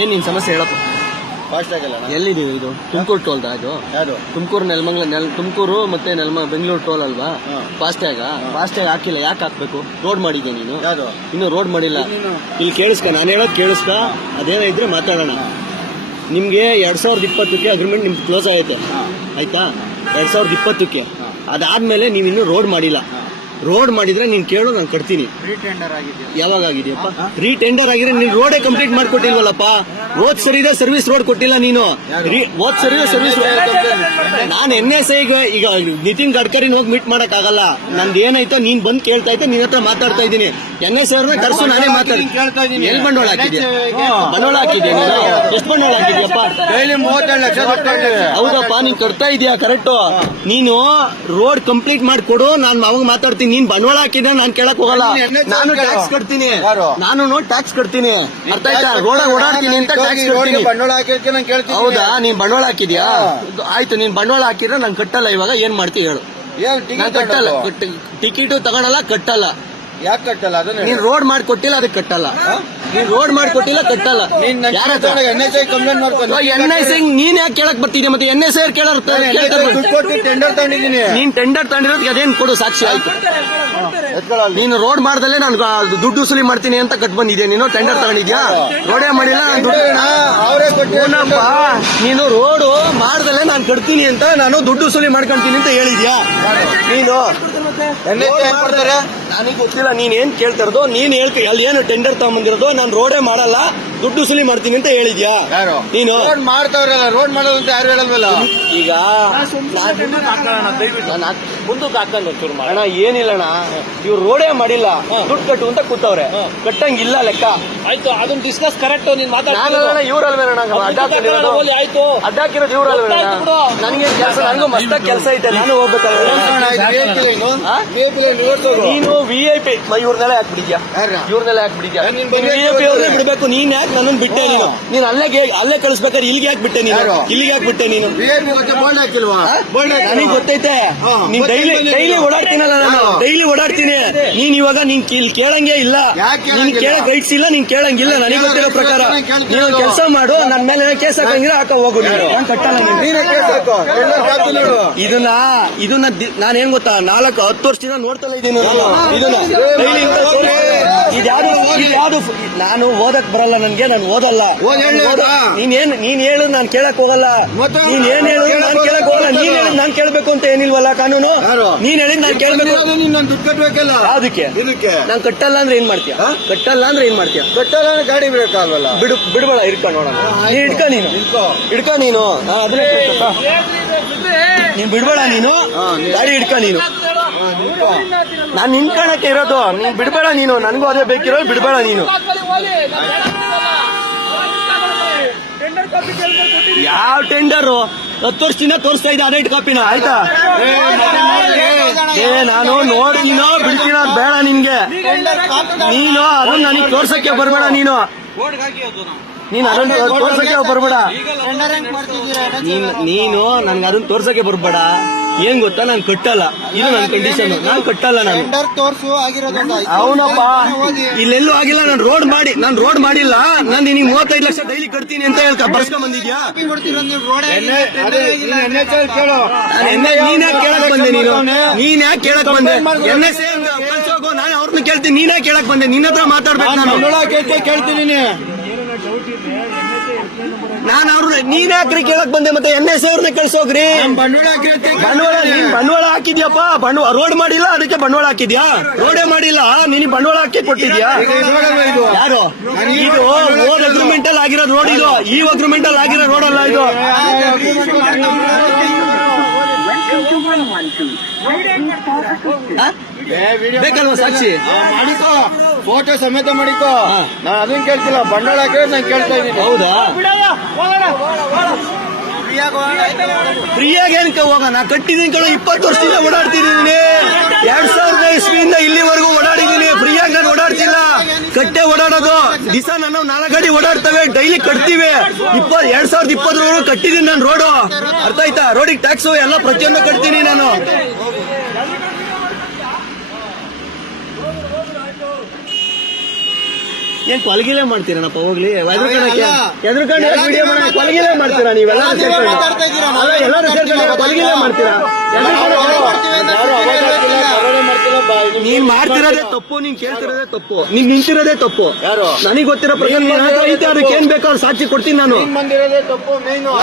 ಏನ್ ನಿನ್ ಸಮಸ್ಯೆ ಹೇಳಪ್ಪ? ಫಾಸ್ಟ್ ಆಗಲ್ಲ ಎಲ್ಲಿದೀವಿ ಇದು? ತುಮಕೂರು ಟೋಲ್ ಅದು? ಯಾವುದು? ತುಮಕೂರು ನೆಲಮಂಗ್ಲ ನೆಲ್ ತುಮಕೂರು ಮತ್ತೆ ನೆಲಮ ಬೆಂಗಳೂರು ಟೋಲ್ ಅಲ್ವಾ? ಫಾಸ್ಟ್ಯಾಗ ಫಾಸ್ಟ್ಯಾಗ ಹಾಕಿಲ್ಲ. ಯಾಕೆ ಹಾಕ್ಬೇಕು? ರೋಡ್ ಮಾಡಿದ್ಯಾ ನೀನು? ಯಾವುದು? ಇನ್ನು ರೋಡ್ ಮಾಡಿಲ್ಲ. ಇಲ್ಲಿ ಕೇಳಿಸ್ಕ ನಾನು ಹೇಳೋದು ಕೇಳಿಸ್ಕ. ಅದೇನೋ ಇದ್ರೆ ಮಾತಾಡೋಣ. ನಿಮ್ಗೆ ಎರಡ್ ಸಾವಿರದ ಇಪ್ಪತ್ತಕ್ಕೆ ಅಗ್ರಿಮೆಂಟ್ ನಿಮ್ಗೆ ಕ್ಲೋಸ್ ಆಗೈತೆ. ಆಯ್ತಾ? ಎರಡ್ ಸಾವಿರದ ಇಪ್ಪತ್ತಕ್ಕೆ. ಅದಾದ್ಮೇಲೆ ನೀವು ಇನ್ನೂ ರೋಡ್ ಮಾಡಿಲ್ಲ ರೋಡ್ ಮಾಡಿದ್ರೆ ನೀನ್ ಕೇಳು ನಾನು ಕಟ್ತೀನಿ. ಯಾವಾಗ ಆಗಿದೆಯಪ್ಪ? ರೀಟೆಂಡರ್ ಆಗಿದ್ರೆ ನೀನ್ ರೋಡೇ ಕಂಪ್ಲೀಟ್ ಮಾಡ್ಕೊಟ್ಟಿಲ್ವಲ್ಲಪ್ಪ? ಹೋದ್ ಸರಿದೆ ಸರ್ವಿಸ್ ರೋಡ್ ಕೊಟ್ಟಿಲ್ಲ ನೀನು. ಹೋದ್ ಸರಿದೆ ಸರ್ವಿಸ್ ನಾನು ಎನ್ ಎಸ್ ಐಗೆ ಈಗ ನಿತಿನ್ ಗಡ್ಕರಿನ ಹೋಗಿ ಮೀಟ್ ಮಾಡಕ್ ಆಗಲ್ಲ ನಂದು ಏನಾಯ್ತೋ ನೀನ್ ಬಂದ್ ಕೇಳ್ತಾ ಇದ್ದೆ ನಿನ್ ಹತ್ರ ಮಾತಾಡ್ತಾ ಇದ್ದೀನಿ. ಎನ್ ಎಸ್ ಅವ್ರನ್ನ ಕರ್ಸು ನಾನೇ ಮಾತಾಡ್ತೀನಿ ಎಲ್ಲಿ ಬಂಡವಾಳ ಹಾಕಿದ್ಯಾ. ಬಂಡವಾಳ ಹಾಕಿದ್ಯಾ ನೀನು? ಎಷ್ಟು ಬಂಡವಾಳ ಹಾಕಿದ್ಯಪ್ಪ? ಹೌದಪ್ಪ ನೀನ್ ಕಟ್ತಾ ಇದೀಯಾ ಕರೆಕ್ಟ್ ನೀನು ರೋಡ್ ಕಂಪ್ಲೀಟ್ ಮಾಡ್ಕೊಡು ನಾನ್ ಅವಾಗ ಮಾತಾಡ್ತೀನಿ. ನೀನ್ ಬಂಡವಾಳ ಹಾಕಿದ್ರೆ ನಾನ್ ಕೇಳಕ್ ಹೋಗಲ್ಲ. ನೀನ್ ಟ್ಯಾಕ್ಸ್ ಕಟ್ತೀನಿ? ನಾನು ಟ್ಯಾಕ್ಸ್ ಕಟ್ತೀನಿ. ಅರ್ಥ ಆಯ್ತಾ? ರೋಡ್ ಓಡಾಡ್ತೀನಿ ಅಂತ ಕಟ್ತೀನಿ ಬಂಡವಾಳ ಹಾಕಿರ್ತೀನಿ. ನಾನು ಕೇಳ್ತೀನಿ ಹೌದಾ? ನೀನ್ ಬಂಡವಾಳ ಹಾಕಿದ್ಯಾ? ಆಯ್ತು ನೀನ್ ಬಂಡವಾಳ ಹಾಕಿದ್ರೆ ನಾನು ಕಟ್ಟಲ್ಲ ಇವಾಗ ಏನ್ ಮಾಡ್ತೀವಿ ಹೇಳು. ಏನ್ ನಾನ್ ಟಿಕೆಟ್ ಕಟ್ಟಲ್ಲ. ಟಿಕೆಟ್ ತಗೊಳಲ್ಲ ಕಟ್ಟಲ್ಲ. ಯಾಕೆ ಕಟ್ಟಲ್ಲ? ಅದನ್ನ ನೀನ್ ರೋಡ್ ಮಾಡಿ ಕೊಟ್ಟಿಲ್ಲ ಅದಕ್ಕೆ ಕಟ್ಟಲ್ಲ. ನೀನ್ ರೋಡ್ ಮಾಡ್ಕೊಟ್ಟಿಲ್ಲ ಕಟ್ಟಲ್ಲ. ಯಾರ ಹತ್ರ? ಕಂಪ್ಲೇಂಟ್ ಮಾಡ್ಕೊಂಡು ಎನ್ ಐ ಸಿ ನೀನ್ ಯಾಕೆ ಕೇಳಕ್ ಬರ್ತೀನಿ ಮತ್ತೆ ಎನ್ ಎಸ್ ಐ ಸಿ ದುಡ್ಡು ಕೊಟ್ಟು ಟೆಂಡರ್ ತಗೊಂಡಿದ್ದೀನಿ. ನೀನ್ ಟೆಂಡರ್ ತಗೊಂಡಿರೋದಕ್ಕೆ ಅದೇನ್ ಕೊಡು ಸಾಕ್ಷಿ ಆಯ್ತು. ಎತ್ಕೊಳ್ಳಲ್ಲಿ. ನೀನು ರೋಡ್ ಮಾಡ್ದಲ್ಲೇ ನಾನು ದುಡ್ಡು ಸುಲಿ ಮಾಡ್ತೀನಿ ಅಂತ ಕಟ್ ಬಂದಿದ್ಯಾ? ನೀನು ಟೆಂಡರ್ ತಗೊಂಡಿದ್ಯಾ? ರೋಡೇ ಮಾಡಿಲ್ಲ? ನಾನ್ ದುಡ್ಡು ಅವರೇ ಕೊಟ್ಟು ಏನಪ್ಪ ನೀನು ರೋಡು ಮಾಡ್ದಲ್ಲೇ ನಾನು ಕಟ್ತೀನಿ ಅಂತ ನಾನು ದುಡ್ಡು ಸುಲಿ ಮಾಡ್ಕೊಂತೀನಿ ಅಂತ ಹೇಳಿದ್ಯಾ? ನೀನು ಕೊಡ್ತಾರೆ? ನನಗೆ ಗೊತ್ತಿಲ್ಲ ನೀನ್ ಏನ್ ಕೇಳ್ತಿರೋದು ನೀನ್ ಹೇಳ್ತಿ ಅಲ್ಲಿ ಏನು ಟೆಂಡರ್ ತಗೊಂಬಂದಿರೋದು? ನಾನು ರೋಡೇ ಮಾಡಲ್ಲ. ದುಡ್ಡು ಸುಲಿ ಮಾಡ್ತೀನಿ ಅಂತ ಹೇಳಿದ್ಯಾ? ಯಾರು? ನೀನು? ರೋಡ್ ಮಾಡ್ತಾವ್ರಲ್ಲ ರೋಡ್ ಮಾಡೋದಂತ ಅಂತ ಯಾರು ಹೇಳಲ್ವಲ್ಲ? ಈಗ ಮುಂದಕ್ಕೆ ಹಾಕೊಂಡು ಚೂರು ಅಣ್ಣ ಏನಿಲ್ಲ ಅಣ್ಣ. ಇವ್ರು ರೋಡೇ ಮಾಡಿಲ್ಲ. ದುಡ್ಡು ಕಟ್ಟು ಅಂತ ಕೂತವ್ರೆ. ಕಟ್ಟಂಗಿಲ್ಲ ಲೆಕ್ಕ. ಆಯ್ತು ಅದನ್ನ ಡಿಸ್ಕಸ್ ಕರೆಕ್ಟ್ ನೀನ್ ನಾನು ಇವ್ರಲ್ವೇನ ಅಡ್ಡ ಹಾಕೊಂಡಿರೋದು ಆಯ್ತು. ಅಡ್ಡ ಇವ್ರಲ್ವೇ. ನನಗೆ ಕೆಲಸ ನನಗೂ ಮಸ್ತ ಕೆಲಸ ಐತೆ. ನಾನು ಹೋಗ್ಬೇಕಲ್ಲ ನೀನು ವಿ ಐ ಪಿ ಇವ್ರನ್ನೆಲ್ಲ ಹಾಕ್ಬಿಡಿದ್ಯಾ? ಇವ್ರನ್ನೆಲ್ಲ ಹಾಕ್ಬಿಡಿದ್ಯಾ ವಿ ಐ ಪಿ ಅವ್ರನ್ನೇ ಬಿಡ್ಬೇಕು. ನೀನ್ ಯಾಕೆ ನನ್ನನ್ನು ಬಿಟ್ಟೆ ನೀನು? ನೀನ್ ಅಲ್ಲೇ ಅಲ್ಲೇ ಕಳಿಸ್ಬೇಕಾದ್ರೆ ಇಲ್ಲಿಗೆ ಯಾಕೆ ಬಿಟ್ಟೆ ನೀನು? ಇಲ್ಲಿಗೆ ಯಾಕೆ ಬಿಟ್ಟೆ ನೀನು? ಬೋಲ್ಡ್ ಹಾಕಿಲ್ವಾ? ಬೋಲ್ಡ್ ನನಗೆ ಗೊತ್ತೈತೆ. ನೀನ್ ಡೈಲಿ ಡೈಲಿ ನೀನು. ಓಡಾಡ್ತೀನಲ್ಲ ನಾನು. ಡೈಲಿ ಓಡಾಡ್ತೀನಿ. ನೀನ್ ಇವಾಗ ನೀನ್ ಇಲ್ಲಿ ಕೇಳಂಗೆ ಇಲ್ಲ. ನಿನ್ ನೀನ್ ಗೈಡ್ಸ್ ಕೇಳಕ್ ರೈಟ್ಸ್ ಇಲ್ಲ ನೀನ್ ಕೇಳಂಗಿಲ್ಲ. ನನಗೆ ಗೊತ್ತಿರೋ ಪ್ರಕಾರ ನಾನು. ನೀನು ಕೆಲಸ ಮಾಡು ನನ್ನ ಮೇಲೆ ಕೇಸ್ ಹಾಕಂಗಿಲ್ಲ ಹಾಕ ಹೋಗು ನೀನು. ನಾನ್ ಇದನ್ನ ಇದನ್ನ ನಾನೇನ್ ಗೊತ್ತಾ? ನಾಲ್ಕು ಹತ್ತು ವರ್ಷದಿಂದ ನೋಡ್ತಾ ಇದ್ದೀನಿ ನಾನು. ಇದನ್ನ ಡೈಲಿ ಇದ್ಯಾವುದು ಇದ್ಯಾವುದು ನಾನು ಓದಕ್ ಬರಲ್ಲ ನನ್ಗೆ ನಾನು ಓದಲ್ಲ ಓದ್ ಹೇಳು ಓದ- ಅಣ್ಣ. ನೀನ್ ಏನ್ ನೀನ್ ಹೇಳು ನಾನು ಕೇಳಕ್ ಹೋಗಲ್ಲ? ನೀನ್ ಏನ್ ಹೇಳು ನಾನು ಕೇಳಕ್ ಹೋಗಲ್ಲ ನೀನ್ ಹೇಳಿದ್ ನಾನ್ ಕೇಳ್ಬೇಕು ಅಂತ ಏನಿಲ್ವಲ್ಲ ಕಾನೂನು? ನೀನ್ ಹೇಳಿದ್ ನಾನ್ ಕೇಳ್ಬೇಕು ದುಡ್ಡು ಕಟ್ಬೇಕಲ್ಲ ಅದಕ್ಕೆ ನಾನ್ ಕಟ್ಟಲ್ಲ ಅಂದ್ರೆ ಏನ್ ಮಾಡ್ತೀಯ? ಕಟ್ಟಲ್ಲ ಅಂದ್ರೆ ಏನ್ ಮಾಡ್ತೀಯ ಕಟ್ಟಲ್ಲ ಅಂದ್ರೆ ಗಾಡಿ ಬಿಡಕ್ಕಾಗಲ್ಲ ಬಿಡು ಬಿಡ್ಬೇಡ ಇಡ್ಕ ನೋಡೋಣ ನೀನ್ ಇಡ್ಕ ನೀನು ಇಡ್ಕೋ ನೀನು ನಾನ್ ಬಿಡ್ಬೇಡ ನೀನು. ಗಾಡಿ ಇಡ್ಕ ನೀನು ನಾನ್. ನಿನ್ಕಣಕ್ಕೆ ಇರೋದು. ನೀನ್ ಬಿಡ್ಬೇಡ ನೀನು. ನನಗೂ ಅದೇ ಬೇಕಿರೋ ಬಿಡ್ಬೇಡ ನೀನು. ಯಾವ ಟೆಂಡರ್? ಹತ್ತು ವರ್ಷದಿಂದ ತೋರಿಸ್ತಾ ಇದ್ದೆ ಅದೇ ಕಾಪಿನ. ಆಯ್ತಾ? ಏ ನಾನು ನೋಡ್ತೀನೋ ಬಿಡ್ತೀನೋ ಬೇಡ ನಿನ್ಗೆ. ನೀನು ಅದನ್ನ ನನಗೆ ತೋರ್ಸಕ್ಕೆ ಬರ್ಬೇಡ ನೀನು. ನೀನು ಅದನ್ನ ತೋರ್ಸಕ್ಕೆ ಬರ್ಬೇಡ. ನೀನು ನನ್ಗೆ ಅದನ್ನ ತೋರ್ಸಕ್ಕೆ ಬರ್ಬೇಡ. ಏನ್ ಗೊತ್ತಾ? ನಾನ್ ಕಟ್ಟಲ್ಲ. ಇದು ನನ್ನ ಕಂಡೀಷನ್ ನಾನು ಕಟ್ಟಲ್ಲ ನಾನು. ಟೆಂಡರ್ ತೋರ್ಸು ಆಗಿರೋದು ಅವನಪ್ಪ. ಇಲ್ಲೆಲ್ಲೂ ಆಗಿಲ್ಲ ನಾನು ರೋಡ್ ಮಾಡಿ. ನಾನು ರೋಡ್ ಮಾಡಿಲ್ಲ. ನಾನು ನಿನಗೆ ಮೂವತ್ತೈದು ಲಕ್ಷ ಡೈಲಿ ಕಟ್ತೀನಿ ಅಂತ ಹೇಳ್ಕ ಬರ್ಸ್ಕೊಂಡ್ ಬಂದಿದ್ಯಾ? ನಾನು ಎನ್ನ ನೀನ್ ಯಾಕೆ ಕೇಳಕ್ ಬಂದೆ ನೀನು? ನೀನ್ ಯಾಕೆ ಕೇಳಕ್ ಬಂದೆ? ಎನ್ ಎಸ್ ನಾನು ಅವ್ರನ್ನ ಕೇಳ್ತೀನಿ. ನೀನೇ ಕೇಳಕ್ ಬಂದೆ? ನಿನ್ನ ಹತ್ರ ಮಾತಾಡ್ಬೇಕು ನಾನು ಕೇಳ್ತೀನಿ ನಾನು ಅವ್ರ ನೀನ್ ಯಾಕ್ರಿ ಕೇಳಕ್ ಬಂದೆ ಮತ್ತೆ ಎನ್ ಎಸ್ ಅವ್ರನ್ನ ಕಳ್ಸೋಗ್ರಿ ಬಂಡವಾಳ ನೀನ್ ಬಂಡವಾಳ ಹಾಕಿದ್ಯಪ್ಪ ಬಂಡವಾಳ ರೋಡ್ ಮಾಡಿಲ್ಲ ಅದಕ್ಕೆ ಬಂಡವಾಳ ಹಾಕಿದ್ಯಾ ರೋಡೇ ಮಾಡಿಲ್ಲ ನೀನ್ ಬಂಡವಾಳ ಹಾಕಿ ಕೊಟ್ಟಿದ್ಯಾ ಯಾರು ಇದು ಓದ್ ಅಗ್ರಿಮೆಂಟ್ ಅಲ್ಲಿ ಆಗಿರೋ ರೋಡ್ ಇದು ಈ ಅಗ್ರಿಮೆಂಟ್ ಅಲ್ಲಿ ಆಗಿರೋ ರೋಡ್ ಅಲ್ಲ ಇದು ಬೇಕಲ್ವಾ ಸಾಕ್ಷಿ? ಮಾಡಿಕೋ. ಫೋಟೋ ಸಮೇತ ಮಾಡಿಕೋ. ನಾನು ಅದನ್ನ ಕೇಳ್ತಿಲ್ಲ. ಬಂಡವಾಳ ಕೇಳಿ ನಾನು ಕೇಳ್ತಾ ಇದ್ದೀನಿ. ಹೌದಾ? ಫ್ರೀಯಾಗಿ ಏನಕ್ಕೆ ಹೋಗೋಣ? ಕಟ್ಟಿದೀನಿ ಕೇಳೋ ಇಪ್ಪತ್ತು ವರ್ಷದಿಂದ ಓಡಾಡ್ತಿದ್ದೀನಿ. ಎರಡ್ ಸಾವಿರದ ಇಸ್ವಿಯಿಂದ ಇಲ್ಲಿವರೆಗೂ ಓಡಾಡಿದ್ದೀನಿ ಫ್ರೀಯಾಗಿ ನಾನು ಓಡಾಡ್ತಿಲ್ಲ ಕಟ್ಟೆ ಓಡಾಡೋದು ದಿವಸ ನಾನು ನಾಲ್ಕು ಗಾಡಿ ಓಡಾಡ್ತವೆ ಡೈಲಿ ಕಟ್ತೀವಿ. ಇಪ್ಪತ್ ಎರಡ್ ಸಾವಿರದ ಇಪ್ಪತ್ತರವರೆಗೂ ಕಟ್ಟಿದೀನಿ ನಾನು ರೋಡು. ಅರ್ಥ ಆಯ್ತಾ? ರೋಡಿಗೆ ಟ್ಯಾಕ್ಸು ಎಲ್ಲ ಪ್ರತಿಯೊಂದು ಕಟ್ತೀನಿ ನಾನು. ಏನ್ ಕೊಲಗಿಲೆ ಮಾಡ್ತೀರನಪ್ಪ ಹೋಗ್ಲಿ. ಎಲ್ಲ ವಿಡಿಯೋ ಮಾಡಿ ಕೊಲಗಿಲೆ ಮಾಡ್ತೀರಾ ನೀವೆಲ್ಲ ಎಲ್ಲರೂ ಸೇರ್ಕೊಂಡು ಮಾತಾಡ್ತೀವಿ. ಕೊಲಗಿಲೆ ಮಾಡ್ತೀರಾ? ನೀನ್ ಮಾಡ್ತಿರೋದೇ ತಪ್ಪು ನೀನ್ ಕೇಳ್ತಿರೋದೇ ತಪ್ಪು. ನೀನ್ ನಿಂತಿರೋದೇ ತಪ್ಪು. ಯಾರು? ನನಗೆ ಗೊತ್ತಿರೋ ಪ್ರಕಾರ ನೀನ್ ನೀನ್ ಅದಕ್ಕೆ ಏನ್ ಬೇಕಾದ್ರೂ ಸಾಕ್ಷಿ ಕೊಡ್ತೀನಿ ನಾನು. ನೀನ್ ಬಂದಿರೋದೇ ತಪ್ಪು ಮೇಯ್ನು